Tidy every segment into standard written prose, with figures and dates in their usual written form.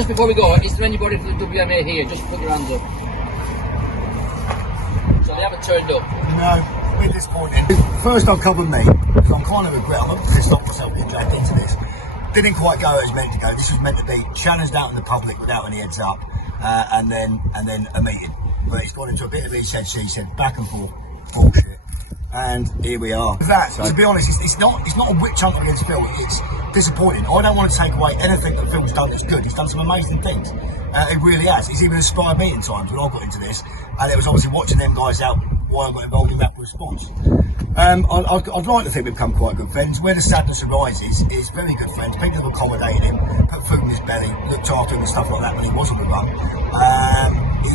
just before we go, is there anybody from the WMA here? Just put your hands up. So they haven't turned up? No, we're disappointed. First I've covered me, because I'm kind of regret, I'm not pissed off myself being dragged into this. Didn't quite go as it was meant to go. This was meant to be challenged out in the public without any heads up, and then a meeting. But it's gone into a bit of he said, she said, back and forth, bullshit. And here we are. That, so, to be honest, it's not a witch hunt against Phil. It's disappointing. I don't want to take away anything that Phil's done that's good. He's done some amazing things. It really has. He's even inspired me in times when I got into this. And it was obviously watching them guys out why I got involved in Rapid Response. I'd like to think we've become quite good friends. Where the sadness arises is very good friends. People have accommodated him, put food in his belly, looked after him and stuff like that when he wasn't with them.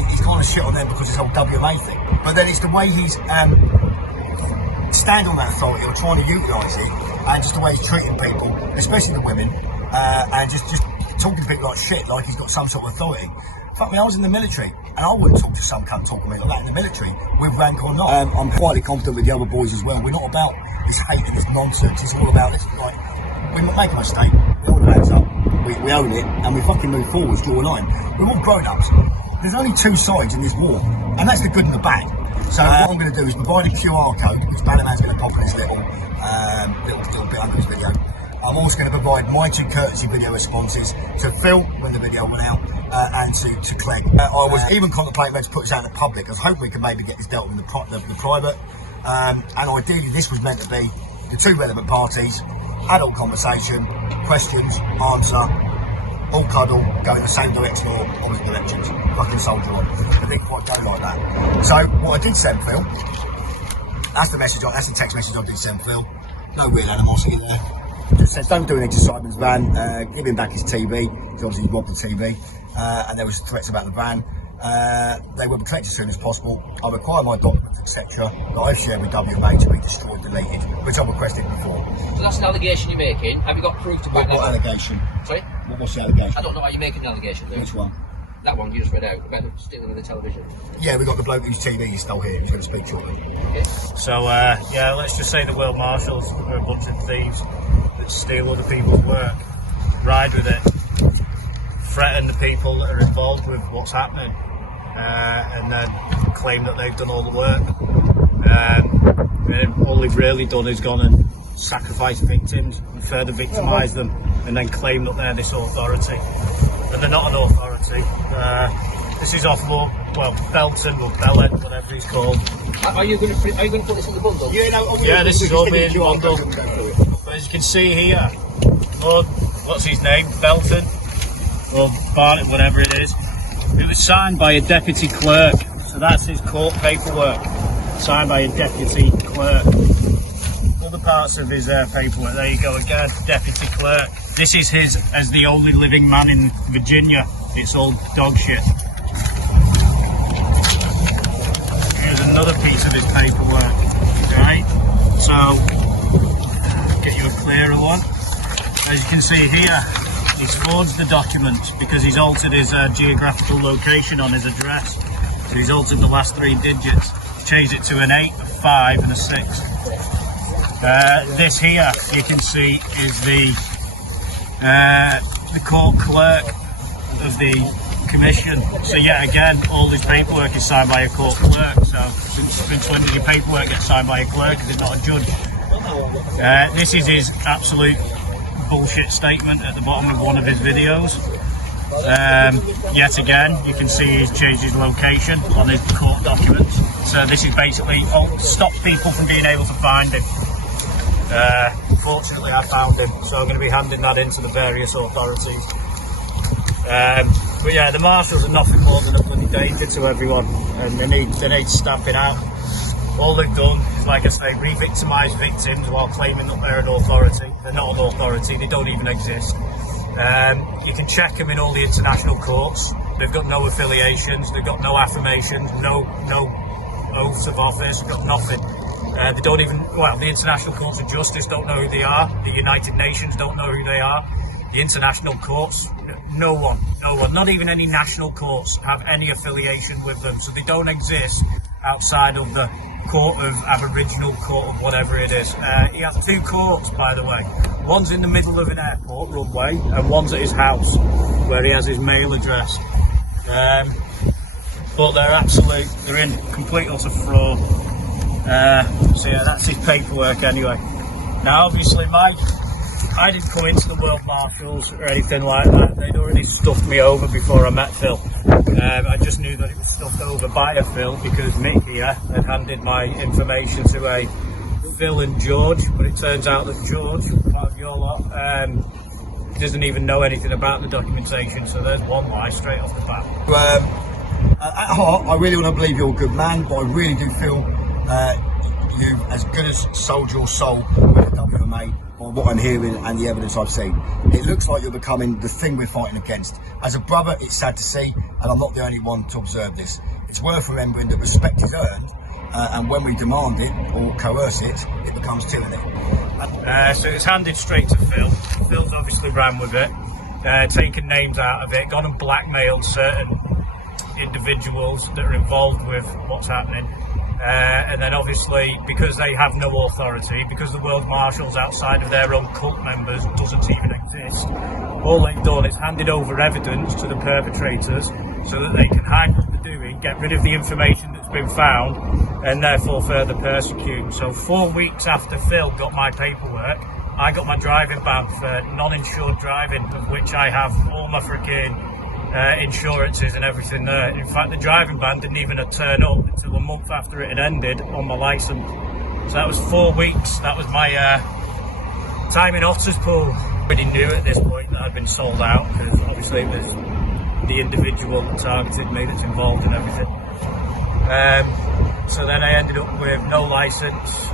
He's kind of shit on them because it's whole WMA thing. But then it's the way he's stand on that authority or trying to utilise it, and just the way he's treating people, especially the women, and just talking to people like shit, like he's got some sort of authority. Fuck me, I was in the military, and I wouldn't talk to some cunt talking to me like that in the military, with rank or not. I'm quietly confident with the other boys as well. We're not about this hate and this nonsense. It's all about this, like, we make a mistake, we all hands up, we own it, and we fucking move forwards, draw a line. We're all grown-ups. There's only two sides in this war, and that's the good and the bad. So what I'm going to do is provide a QR code, which Bannerman's going to pop in his little bit under his video. I'm also going to provide my two courtesy video responses to Phil when the video went out, and to Clegg. I was even contemplating to put this out in the public. I was hoping we could maybe get this dealt with in the private. And ideally this was meant to be the two relevant parties, adult conversation, questions, answer, all cuddle, go in the same direction or opposite directions. Fucking soldier on. It didn't quite go like that. So what I did send Phil, that's the text message I did send Phil. No real animosity there. Just said don't do anything to Simon's van, give him back his TV, because obviously he robbed the TV, and there was threats about the van. They will be collected as soon as possible. I require my documents, etc. that I've shared with WMA to be destroyed, deleted, which I've requested before. So that's an allegation you're making. Have you got proof to back that up? What allegation? Sorry? What's the allegation? I don't know why you're making an allegation. Which one? That one you just read out about stealing of the television. Yeah, we got the bloke whose TV is still here. He's going to speak shortly. Okay. So yeah, let's just say the World Marshals are a bunch of thieves that steal other people's work, ride with it, threaten the people that are involved with what's happening, and then claim that they've done all the work. And all they've really done is gone and sacrificed victims and further victimise them, and then claim that they're this authority. And they're not an authority. This is off law. Well, Belton or Bellet, whatever he's called. Are you going to put this in the bundle? Yeah, this is all being bundled. But as you can see here, what's his name? Belton or Barnett, whatever it is. It was signed by a deputy clerk. So that's his court paperwork, signed by a deputy clerk. Other parts of his paperwork. There you go again, deputy clerk. This is his as the only living man in Virginia. It's all dog shit. Here's another piece of his paperwork. Right, so get you a clearer one. As you can see here, he's forged the documents because he's altered his geographical location on his address. So he's altered the last three digits. He's changed it to an 8, a 5 and a 6. This here, you can see, is the court clerk of the commission. So yet again, all this paperwork is signed by a court clerk. So since when did your paperwork get signed by a clerk? Is it not a judge? This is his absolute bullshit statement at the bottom of one of his videos. Yet again, you can see he's changed his location on his court documents. So this is basically to stop people from being able to find him. Fortunately I found him, so I'm going to be handing that in to the various authorities. But yeah, the marshals are nothing more than a bloody danger to everyone, and they need stamping out. All they've done is, like I say, re-victimise victims while claiming that they're an authority. They're not an authority, they don't even exist. You can check them in all the international courts. They've got no affiliations, they've got no affirmations, no oaths of office, got nothing. They don't even, well, the International Courts of Justice don't know who they are, the United Nations don't know who they are, the international courts, no one, not even any national courts have any affiliation with them, so they don't exist, outside of the court of Aboriginal court of whatever it is. He has 2 courts, by the way. One's in the middle of an airport runway, and one's at his house, where he has his mail address. But they're in complete utter fraud. So yeah, that's his paperwork anyway. Now obviously I didn't come into the World Marshals or anything like that. They'd already stuffed me over before I met Phil. I just knew that it was stuffed over by a Phil because Mikey had handed my information to a Phil and George, but it turns out that George, part of your lot, doesn't even know anything about the documentation, so there's one lie straight off the bat. At heart, I really want to believe you're a good man, but I really do feel you've as good as sold your soul with WMA by what I'm hearing and the evidence I've seen. It looks like you're becoming the thing we're fighting against. As a brother, it's sad to see, and I'm not the only one to observe this. It's worth remembering that respect is earned, and when we demand it or coerce it, it becomes tyranny. So it's handed straight to Phil. Phil's obviously ran with it, taken names out of it, gone and blackmailed certain individuals that are involved with what's happening. And then obviously, because they have no authority, because the World Marshals outside of their own cult members doesn't even exist, all they've done is handed over evidence to the perpetrators so that they can hide what they're doing, get rid of the information that's been found, and therefore further persecute. So 4 weeks after Phil got my paperwork, I got my driving ban for non-insured driving, of which I have all my freaking insurances and everything there. In fact, the driving ban didn't even turn up until a month after it had ended on my licence. So that was 4 weeks. That was my time in Otters Pool. I already knew at this point that I'd been sold out, because obviously it was the individual that targeted me that's involved in everything. So then I ended up with no licence,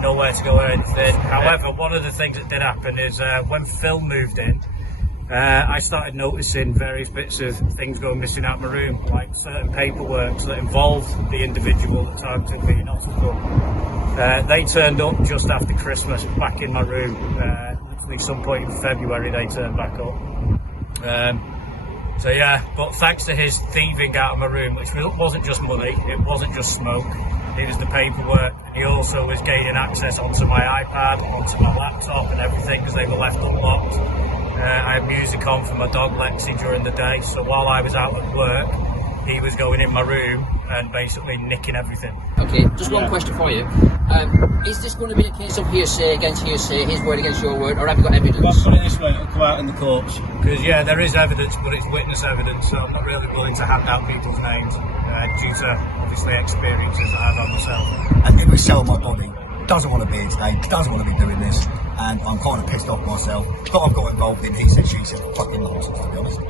nowhere to go or anything. However, one of the things that did happen is when Phil moved in, I started noticing various bits of things going missing out my room, like certain paperwork that involved the individual that targeted me in hospital. They turned up just after Christmas back in my room. Literally some point in February they turned back up. So yeah, but thanks to his thieving out of my room, which wasn't just money, it wasn't just smoke, it was the paperwork. He also was gaining access onto my iPad, onto my laptop and everything, because they were left unlocked. I had music on for my dog Lexi during the day, so while I was out at work, he was going in my room and basically nicking everything. Okay, just one question for you. Is this going to be a case of hearsay against hearsay, his word against your word, or have you got evidence? I'll put it this way, it'll come out in the courts. Because yeah, there is evidence, but it's witness evidence, so I'm not really willing to hand out people's names due to obviously experiences that I've had myself. And if we sell my body, doesn't want to be here today, doesn't want to be doing this, and I'm kind of pissed off myself that I've got involved in he said, she said, fucking nonsense, to be honest.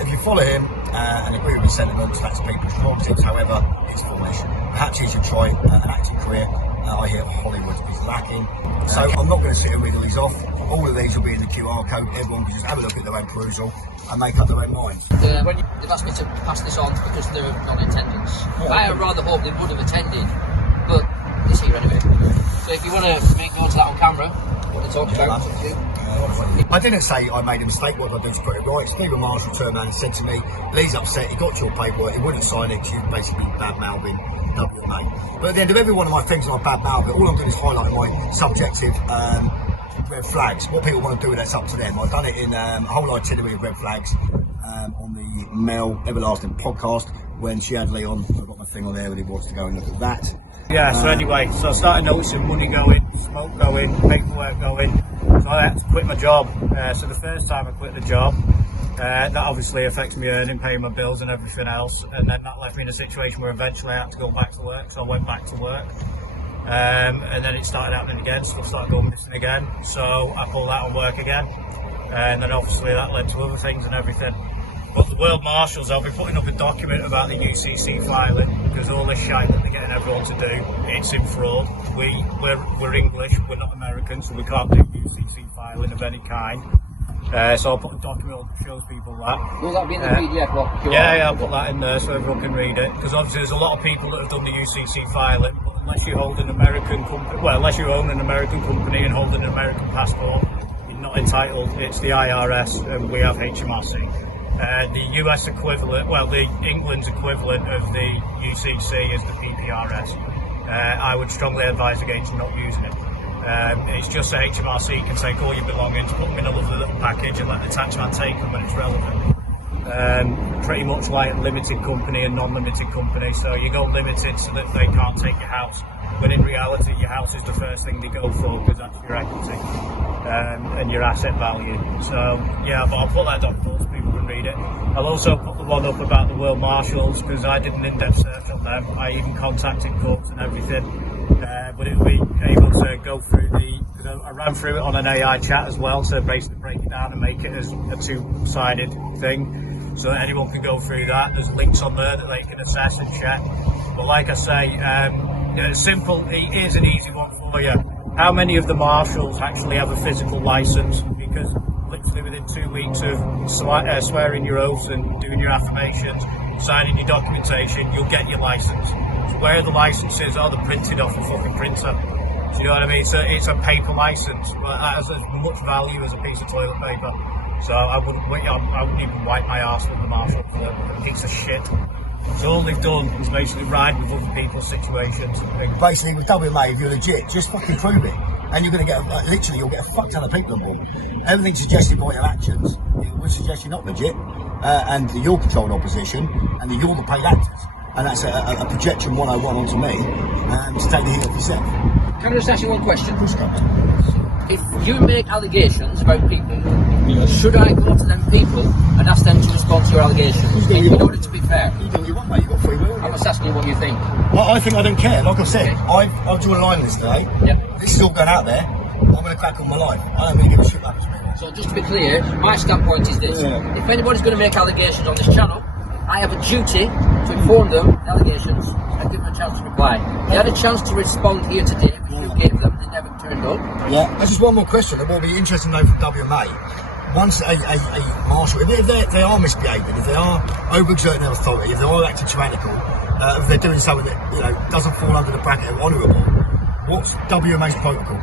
If you follow him and agree with his sentiments, that's people's prerogatives. However, it's foolish. Perhaps he should try an acting career. I hear Hollywood is lacking, so I'm not going to sit and wiggle these off. All of these will be in the QR code. Everyone can just have a look at their own perusal and make up their own minds. They've asked me to pass this on because they're not in attendance. I had rather hoped they would have attended, but it's here anyway. So if you want to make note of that on camera, what they talked about, it's up to you. I didn't say I made a mistake. What I did to put it right. Stephen Marshall turned around and said to me, Lee's upset, he got your paperwork, he wouldn't sign it, you basically bad-mouthing WMA. But at the end of every one of my things I bad-mouth it, all I'm doing is highlighting my subjective red flags. What people want to do with that's up to them. I've done it in a whole itinerary of red flags on the Mel Everlasting podcast when she had Leon. I've got my thing on there and he wants to go and look at that. Yeah, so anyway, so I started noticing money going, smoke going, paperwork going, so I had to quit my job. So the first time I quit the job, that obviously affects me earning, paying my bills and everything else, and then that left me in a situation where eventually I had to go back to work, so I went back to work. And then it started happening again, stuff started going missing again, so I pulled out on work again, and then obviously that led to other things and everything. But the World Marshals, I'll be putting up a document about the UCC filing, because all this shite that they're getting everyone to do, it's in fraud. We're English, we're not American, so we can't do UCC filing of any kind. So I'll put a document up that shows people that. Will that be in the PDF? Yeah, I'll put that in there so everyone can read it. Because obviously there's a lot of people that have done the UCC filing, but unless you hold an American company, well, unless you own an American company and hold an American passport, you're not entitled. It's the IRS and we have HMRC. The US equivalent, well, the England's equivalent of the UCC is the PPRS. I would strongly advise against not using it. It's just that HMRC can take all your belongings, put them in a lovely little package and let the taxman take them when it's relevant. Pretty much like limited company and non-limited company, so you go limited so that they can't take your house, when in reality your house is the first thing they go for because that's your equity and your asset value. So yeah, but I'll put that up so people can read it. I'll also put the one up about the World Marshals because I did an in-depth search on them. I even contacted courts and everything, but it will be able to go through I ran through it on an AI chat as well, so basically break it down and make it as a two-sided thing, so that anyone can go through that. There's links on there that they can assess and check. But like I say, simple, it is an easy one for you. How many of the marshals actually have a physical license? Because literally within 2 weeks of swearing your oaths and doing your affirmations, signing your documentation, you'll get your license. So where are the licenses? Oh, they're printed off a fucking printer. Do you know what I mean? So it's a paper license, but it has as much value as a piece of toilet paper. So I wouldn't even wipe my arse with the marshal for a piece of shit. So all they've done is basically ride with other people's situations. Basically, with WMA, if you're legit, just fucking prove it. And you're going to get, literally, you'll get a fuck ton of people on board. Everything suggested by your actions, it would suggest you're not legit, and that you're controlled opposition, and that you're the paid actors. And that's a projection 101 onto me, to take the heat off yourself. Can I just ask you one question? If you make allegations about people, should I go to them people and ask them to respond to your allegations? In order to be fair. You do what you want, mate. You've got free will. I'm just asking you what you think. Well, I think I don't care. Like I said, Okay. I've drawn a line this day. Yeah. This is all going out there. I'm going to crack on my life. I don't really give a shit about this, mate. So just to be clear, my standpoint is this. Yeah. If anybody's going to make allegations on this channel, I have a duty to inform them the allegations and give them a chance to reply. They had a chance to respond here today, which you gave them, they never turned up. Yeah. There's just one more question that will be interesting to know from WMA. Once a marshal, if they are misbehaving, if they are overexerting their authority, if they are acting tyrannical, if they're doing something that doesn't fall under the bracket of honourable, what's WMA's protocol?